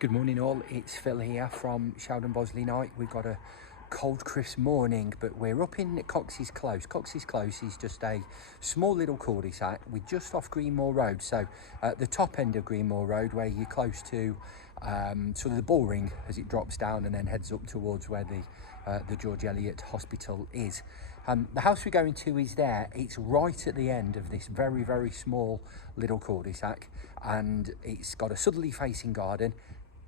Good morning all, it's Phil here from Sheldon Bosley Night. We've got a cold crisp morning, but we're up in Cox's Close. Cox's Close is just a small little cul-de-sac. We're just off Greenmoor Road, so at the top end of Greenmoor Road where you're close to sort of the bull ring as it drops down and then heads up towards where the George Eliot Hospital is. The house we're going to is there. It's right at the end of this very, very small little cul-de-sac, and it's got a southerly facing garden.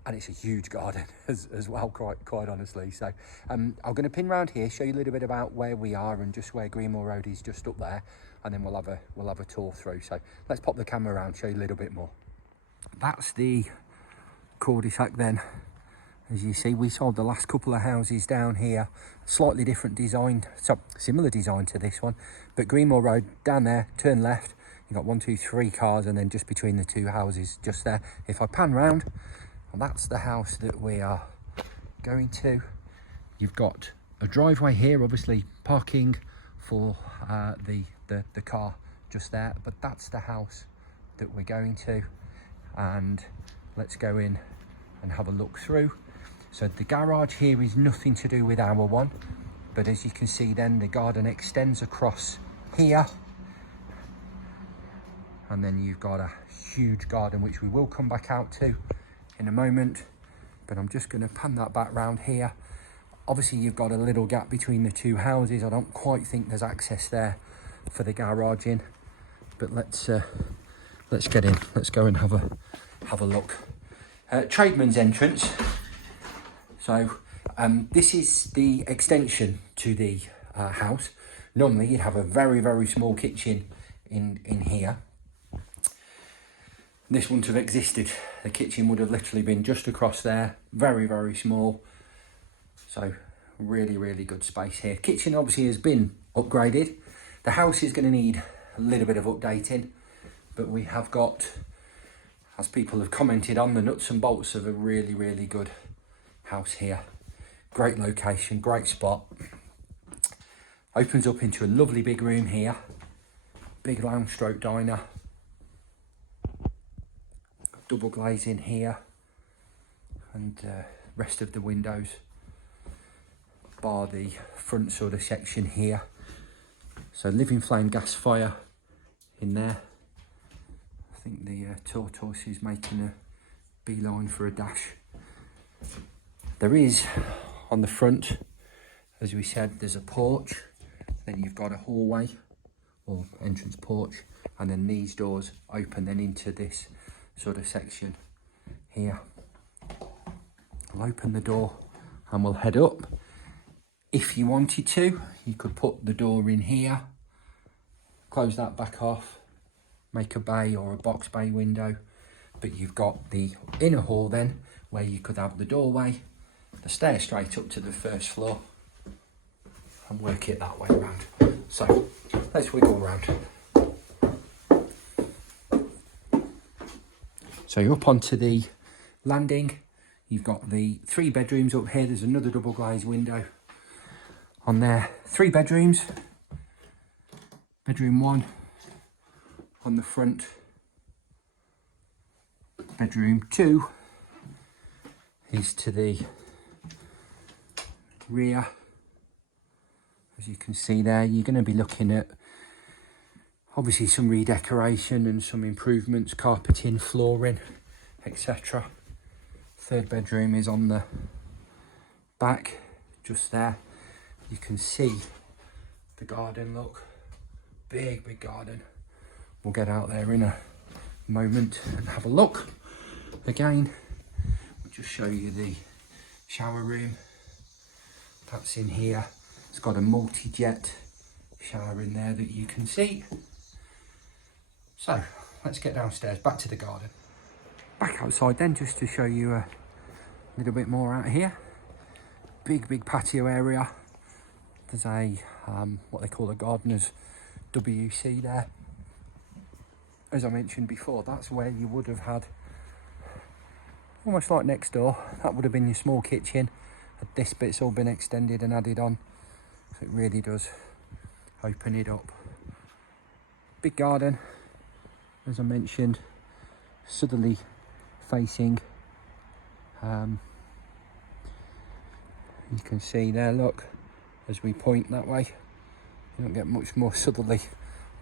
And it's a huge garden as well, quite honestly. So I'm going to pin round here, show you a little bit about where we are and just where Greenmoor Road is, just up there, and then we'll have a tour through. So let's pop the camera around, show you a little bit more. That's the cul-de-sac then. As you see, we sold the last couple of houses down here, slightly different design, so similar design to this one, but Greenmoor Road down there, turn left, you've got 1, 2, 3 cars, and then just between the two houses just there. If I pan round, well, that's the house that we are going to. You've got a driveway here, obviously parking for the car just there, but that's the house that we're going to. And let's go in and have a look through. So the garage here is nothing to do with our one, but as you can see then the garden extends across here, and then you've got a huge garden which we will come back out to in a moment, but I'm just going to pan that back round here. Obviously you've got a little gap between the two houses. I don't quite think there's access there for the garage in, but let's get in. Let's go and have a look. Tradesman's entrance. So this is the extension to the house. Normally you'd have a very, very small kitchen in here. This wouldn't have existed. The kitchen would have literally been just across there, very, very small. So really, really good space here. Kitchen obviously has been upgraded. The house is going to need a little bit of updating, but we have got, as people have commented on, the nuts and bolts of a really, really good house here. Great location, great spot. Opens up into a lovely big room here. Big lounge stroke diner. Double glazing here, and rest of the windows bar the front sort of section here. So living flame gas fire in there. I think the tortoise is making a beeline for a dash. There is on the front, as we said, there's a porch, then you've got a hallway or entrance porch, and then these doors open then into this sort of section here. I'll open the door and we'll head up. If you wanted to, you could put the door in here, close that back off, make a bay or a box bay window, but you've got the inner hall then where you could have the doorway, the stairs straight up to the first floor, and work it that way around. So let's wiggle around. So you're up onto the landing. You've got the 3 bedrooms up here. There's another double glazed window on there. 3 bedrooms. Bedroom 1 on the front. Bedroom 2 is to the rear. As you can see there, you're going to be looking at obviously some redecoration and some improvements, carpeting, flooring, etc. 3rd bedroom is on the back, just there. You can see the garden, look, big garden. We'll get out there in a moment and have a look. Again, we'll just show you the shower room. That's in here. It's got a multi-jet shower in there that you can see. So let's get downstairs, back to the garden. Back outside then, just to show you a little bit more out here. Big patio area. There's a what they call a gardener's WC there. As I mentioned before, that's where you would have had, almost like next door, that would have been your small kitchen. This bit's all been extended and added on, so it really does open it up. Big garden, as I mentioned, southerly facing You can see there, look, as we point that way, you don't get much more southerly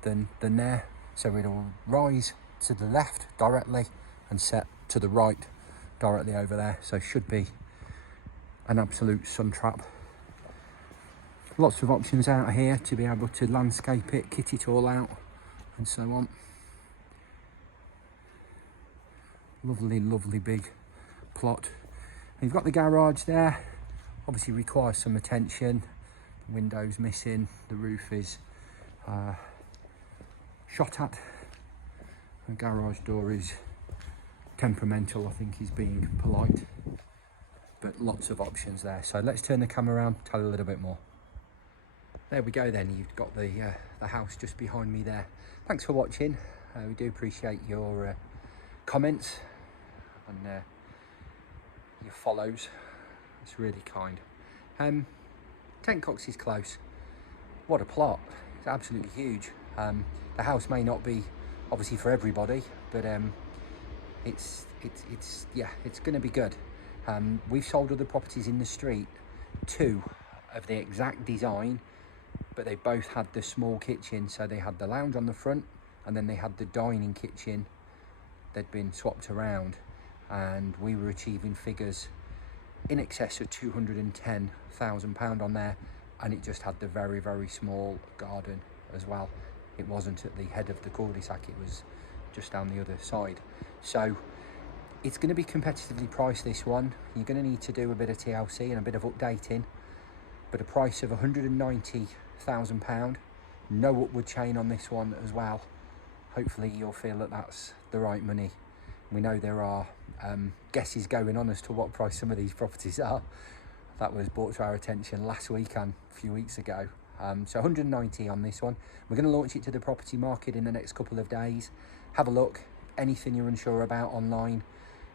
than there. So it'll rise to the left directly and set to the right directly over there. So should be an absolute sun trap. Lots of options out here to be able to landscape it, kit it all out and so on. Lovely, lovely big plot. And you've got the garage there, obviously requires some attention. The window's missing, the roof is shot at. The garage door is temperamental, I think he's being polite. But lots of options there. So let's turn the camera around, tell you a little bit more. There we go then, you've got the house just behind me there. Thanks for watching. We do appreciate your comments and your follows. It's really kind. 10 Cox's Close. What a plot. It's absolutely huge. The house may not be obviously for everybody, but it's going to be good. We've sold other properties in the street, 2 of the exact design, but they both had the small kitchen. So they had the lounge on the front and then they had the dining kitchen. They'd been swapped around and we were achieving figures in excess of £210,000 on there, and it just had the very, very small garden as well. It wasn't at the head of the cul-de-sac, it was just down the other side. So it's going to be competitively priced, this one. You're going to need to do a bit of TLC and a bit of updating, but a price of £190,000, no upward chain on this one as well. Hopefully you'll feel that that's the right money. We know there are guesses going on as to what price some of these properties are. That was brought to our attention last week and a few weeks ago. So 190 on this one. We're going to launch it to the property market in the next couple of days. Have a look. Anything you're unsure about online,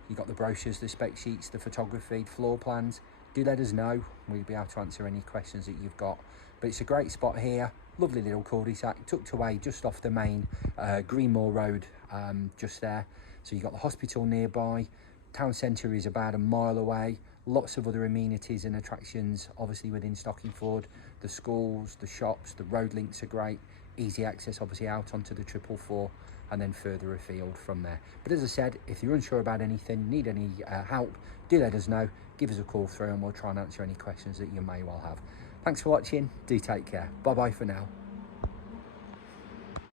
you've got the brochures, the spec sheets, the photography, floor plans. Do let us know. We'll be able to answer any questions that you've got. But it's a great spot here. Lovely little cul-de-sac, tucked away just off the main Greenmoor Road, just there. So you've got the hospital nearby. Town centre is about a mile away. Lots of other amenities and attractions, obviously within Stockingford. The schools, the shops, the road links are great. Easy access, obviously, out onto the 444 and then further afield from there. But as I said, if you're unsure about anything, need any help, do let us know. Give us a call through and we'll try and answer any questions that you may well have. Thanks for watching. Do take care. Bye-bye for now.